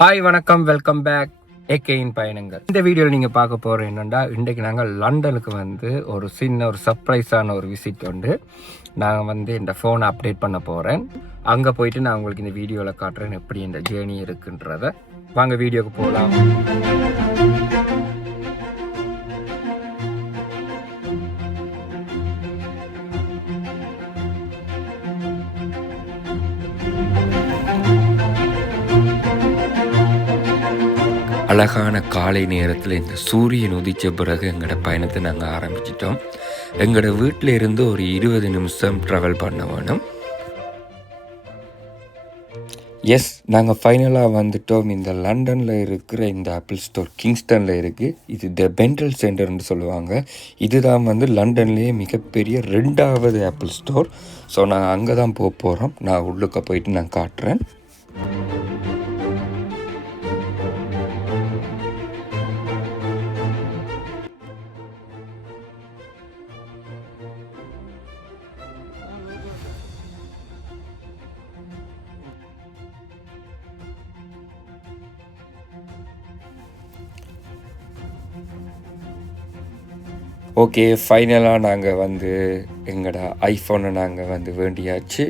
Hi வணக்கம், welcome back ஏகேயின் பயணங்கள். இந்த வீடியோவில் நீங்கள் பார்க்க போகிற என்னென்னா, இன்றைக்கு நாங்கள் லண்டனுக்கு வந்து ஒரு சர்ப்ரைஸான ஒரு விசிட் உண்டு. நான் வந்து இந்த ஃபோனை அப்டேட் பண்ண போகிறேன். அங்கே போயிட்டு நான் உங்களுக்கு இந்த வீடியோவில் காட்டுறேன் எப்படி இந்த ஜேர்னி இருக்குன்றத. வாங்க வீடியோக்கு போகலாம். அழகான காலை நேரத்தில் இந்த சூரியன் உதித்த பிறகு எங்களோட பயணத்தை நாங்கள் ஆரம்பிச்சிட்டோம். எங்களோட வீட்டில் இருந்து ஒரு 20 நிமிஷம் ட்ராவல் பண்ண வேணும். எஸ், நாங்கள் ஃபைனலாக வந்துட்டோம். இந்த லண்டனில் இருக்கிற இந்த ஆப்பிள் ஸ்டோர் கிங்ஸ்டனில் இருக்குது. இது த பென்டல் சென்டர்னு சொல்லுவாங்க. இதுதான் வந்து லண்டன்லேயே மிகப்பெரிய 2வது ஆப்பிள் ஸ்டோர். ஸோ நான் அங்கே தான் போக போகிறோம். நான் உள்ளுக்க போயிட்டு நான் காட்டுறேன். ஓகே, ஃபைனலாக நாங்கள் வந்து எங்களோட ஐஃபோனை நாங்கள் வந்து வேண்டியாச்சு.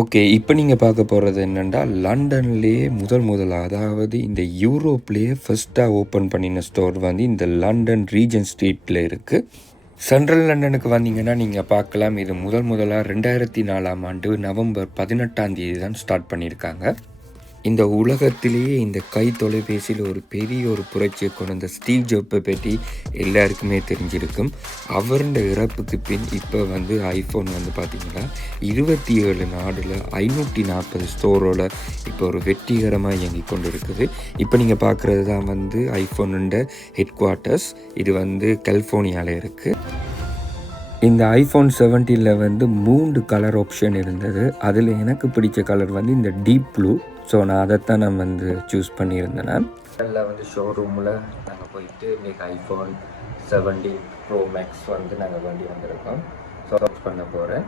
ஓகே, இப்போ நீங்கள் பார்க்க போகிறது என்னென்னா, லண்டன்லேயே முதலாக, அதாவது இந்த யூரோப்லேயே ஃபஸ்ட்டாக ஓப்பன் பண்ணின ஸ்டோர் வந்து இந்த லண்டன் ரீஜன் ஸ்ட்ரீட்டில் இருக்குது. சென்ட்ரல் லண்டனுக்கு வந்தீங்கன்னா நீங்கள் பார்க்கலாம். இது முதலாக 2004ஆம் ஆண்டு நவம்பர் 18ஆம் தேதி தான் ஸ்டார்ட் பண்ணியிருக்காங்க. இந்த உலகத்திலேயே இந்த கை தொலைபேசியில் ஒரு பெரிய ஒரு புரட்சியை கொண்டு வந்த ஸ்டீவ் ஜாப்பை பற்றி எல்லாருக்குமே தெரிஞ்சிருக்கும். அவருடைய இறப்புக்கு பின் இப்போ வந்து ஐஃபோன் வந்து பார்த்திங்கன்னா 27 நாடில் 540 ஸ்டோரோட இப்போ ஒரு வெற்றிகரமாக இயங்கி கொண்டு இருக்குது. இப்போ நீங்கள் பார்க்குறது தான் வந்து ஐஃபோனுடைய ஹெட் குவார்ட்டர்ஸ். இது வந்து கலிஃபோர்னியாவில் இருக்குது. இந்த ஐஃபோன் 17 வந்து 3 கலர் ஆப்ஷன் இருந்தது. அதில் எனக்கு பிடிச்ச கலர் வந்து இந்த டீப் ப்ளூ. ஸோ நான் அதைத்தான் நான் வந்து சூஸ் பண்ணியிருந்தேன். அதில் வந்து ஷோரூமில் நாங்கள் போயிட்டு இன்றைக்கி ஐஃபோன் 17 ப்ரோ மேக்ஸ் வந்து நாங்கள் வண்டி வந்திருக்கோம். ஸோ சர்ச் பண்ண போகிறேன்.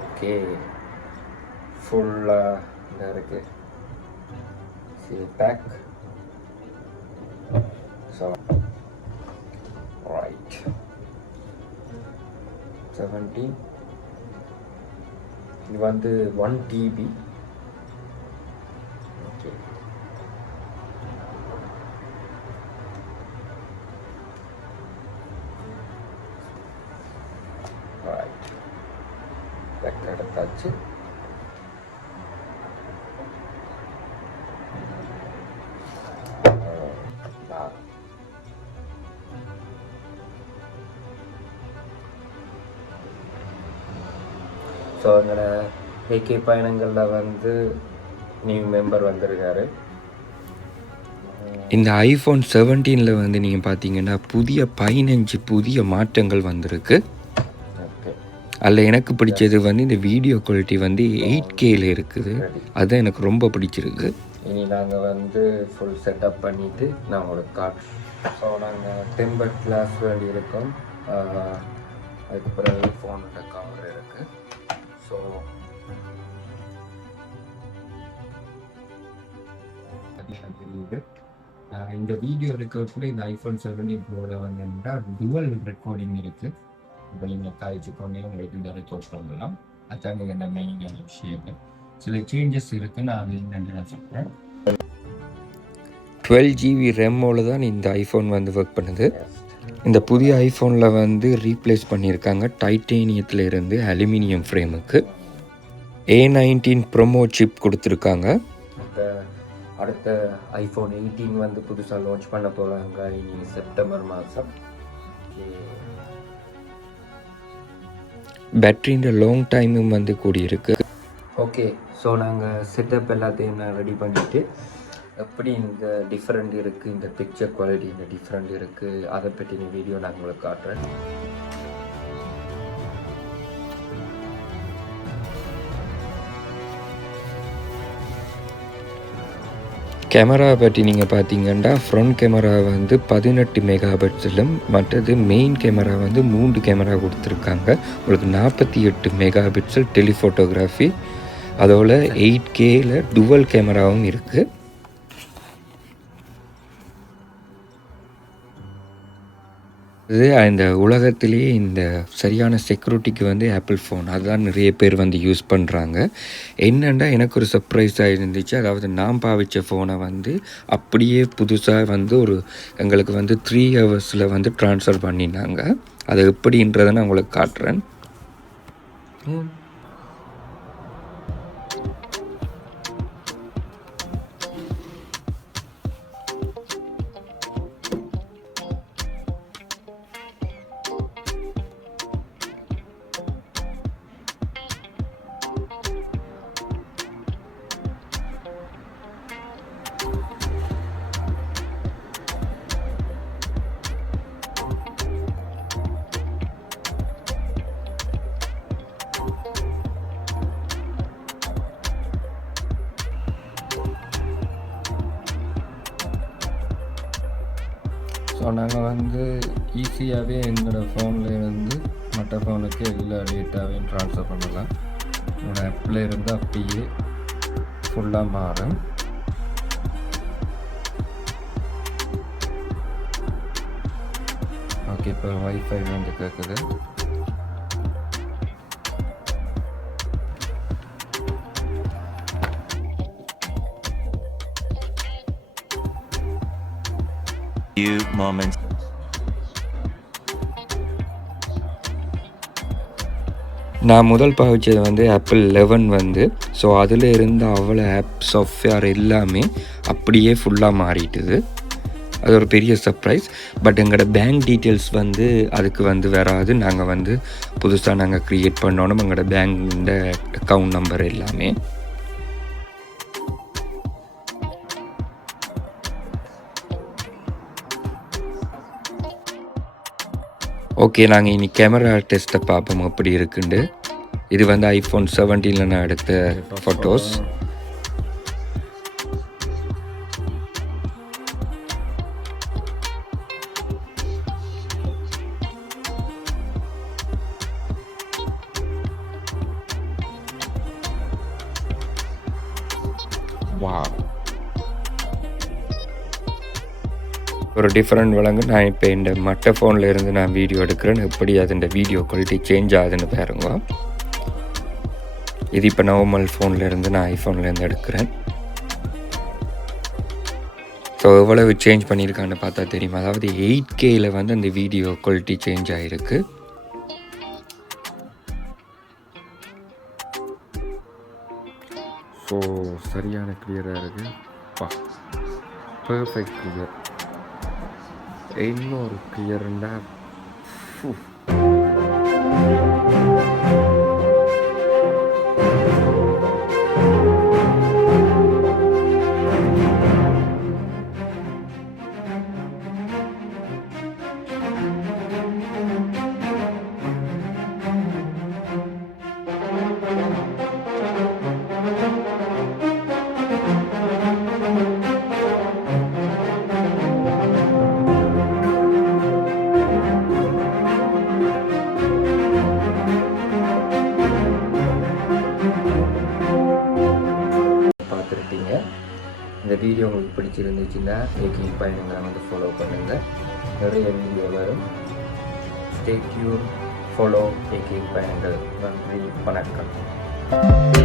ஓகே, ஃபுல்லாக இதாக இருக்குது. C back. ஸோ ரைட் 17 இது வந்து 1 GB. ஓகே, ரைட் பேக் எடுத்தாச்சு. ஸோ எங்களோட ஏகே பயணங்களில் வந்து நியூ மெம்பர் வந்திருக்காரு. இந்த ஐஃபோன் 17 வந்து நீங்கள் பார்த்தீங்கன்னா 15 புதிய மாற்றங்கள் வந்திருக்கு. ஓகே, அதில் எனக்கு பிடிச்சது வந்து இந்த வீடியோ குவாலிட்டி வந்து 8Kல இருக்குது. அதுதான் எனக்கு ரொம்ப பிடிச்சிருக்கு. இனி நாங்கள் வந்து ஃபுல் செட்டப் பண்ணிவிட்டு நான் உங்களுக்கு காட்டுறேன். ஸோ நாங்கள் டெம்பர் கிளாஸ் வேண்டி இருக்கோம். அதுக்கு பிறகு ஃபோனோட கவர் இருக்குது. ஸோ இந்த வீடியோ இருக்கக்குள்ள இந்த ஐஃபோன் 17 ப்ரோவில் வந்து என்னன்னா டுவல் ரெக்கார்டிங் இருக்குது. இப்போ நீங்கள் காய்ச்சி கொண்டே உங்களுக்கு இந்த ரெக்கார்ட் பண்ணலாம். அதாங்க என்ன மெயினான விஷயங்கள். சில சேஞ்சஸ் இருக்குது. நான் அது என்னென்னு நான் சொல்கிறேன். 12 GB ரேமோட தான் இந்த ஐஃபோன் வந்து ஒர்க் பண்ணுது. இந்த புதிய ஐஃபோனில் வந்து ரீப்ளேஸ் பண்ணியிருக்காங்க டைட்டேனியத்தில் இருந்து அலுமினியம் ஃப்ரேமுக்கு. A19 ப்ரோமோ சிப் கொடுத்துருக்காங்க. அடுத்த ஐஃபோன் 18 வந்து புதுசாக லான்ச் பண்ண போகிறாங்க இனி செப்டம்பர் மாதம். பேட்டரின்ற லாங் டைமும் வந்து கூடியிருக்கு. ஓகே, ஸோ நாங்கள் செட்டப் எல்லாத்தையும் நான் ரெடி பண்ணிவிட்டு எப்படி இந்த டிஃப்ரெண்ட் இருக்குது, இந்த பிக்சர் குவாலிட்டி இந்த டிஃப்ரெண்ட் இருக்குது, அதை பற்றி இந்த வீடியோ நான் உங்களுக்கு காட்டுறேன். கேமரா பற்றி நீங்கள் பார்த்தீங்கன்னா ஃப்ரண்ட் கேமரா வந்து 18 மெகா பிக்சலும், மற்றது மெயின் கேமரா வந்து 3 கேமரா கொடுத்துருக்காங்க. உங்களுக்கு 48 மெகா பிக்சல் டெலிஃபோட்டோகிராஃபி, அதோட 8Kல டுவல் கேமராவும் இருக்குது. இது இந்த உலகத்திலேயே இந்த சரியான செக்யூரிட்டிக்கு வந்து ஆப்பிள் ஃபோன் அதுதான் நிறைய பேர் வந்து யூஸ் பண்ணுறாங்க. என்னென்னா எனக்கு ஒரு சர்ப்ரைஸாக இருந்துச்சு. அதாவது நான் பாவித்த ஃபோனை வந்து அப்படியே புதுசாக வந்து எங்களுக்கு வந்து 3 ஹவர்ஸில் வந்து ட்ரான்ஸ்ஃபர் பண்ணினாங்க. அது எப்படின்றதை நான் உங்களுக்கு காட்டுறேன். ஸோ நாங்கள் வந்து ஈஸியாகவே எங்களோட ஃபோனில் இருந்து மற்ற ஃபோனுக்கு எல்லா டேட்டாவையும் ட்ரான்ஸ்ஃபர் பண்ணலாம். என்னோடய ஆப்பில் இருந்து அப்படியே ஃபுல்லாக மாறும். ஓகே, இப்போ வைஃபை வந்து கேட்குது. Few moments. நான் முதல் பாவிச்சது வந்து ஆப்பிள் 11 வந்து. ஸோ அதில் இருந்த அவ்வளோ ஆப் சாஃப்ட்வேர் எல்லாமே அப்படியே ஃபுல்லாக மாறிட்டுது. அது ஒரு பெரிய சர்ப்ரைஸ். பட் எங்களோட பேங்க் டீட்டெயில்ஸ் வந்து அதுக்கு வந்து வராது. நாங்கள் வந்து புதுசாக நாங்கள் க்ரியேட் பண்ணணும் எங்களோட பேங்க் அக்கௌண்ட் நம்பர் எல்லாமே. ஓகே, நாங்கள் இனி கேமரா டெஸ்ட்டை பார்ப்போம் எப்படி இருக்குண்டு. இது வந்து iPhone 17 நான் எடுத்த ஃபோட்டோஸ். வாவ், ஒரு டிஃப்ரெண்ட் விளங்கு. நான் இப்போ இந்த மற்ற ஃபோனில் இருந்து நான் வீடியோ எடுக்கிறேன். எப்படி அது வீடியோ குவாலிட்டி சேஞ்ச் ஆகுதுன்னு பாருங்க. இது இப்போ நார்மல் ஃபோனில் இருந்து நான் ஐஃபோன்லேருந்து எடுக்கிறேன். ஸோ எவ்வளவு சேஞ்ச் பண்ணியிருக்கான்னு பார்த்தா தெரியும். அதாவது 8Kல வந்து அந்த வீடியோ குவாலிட்டி சேஞ்ச் ஆகிருக்கு. ஸோ சரியான கிளியராக இருக்குது. Perfect clear. இன்னொரு கிளியர்ண்டா பார்த்துருப்பீங்க. இந்த வீடியோ உங்களுக்கு பிடிச்சிருந்துச்சுன்னா ஏகே பயணங்களை வந்து ஃபாலோ பண்ணுங்கள். நிறைய வீடியோ வரும். ஸ்டே டியூன், ஃபாலோ ஏகே பயணங்கள். நன்றி, வணக்கம்.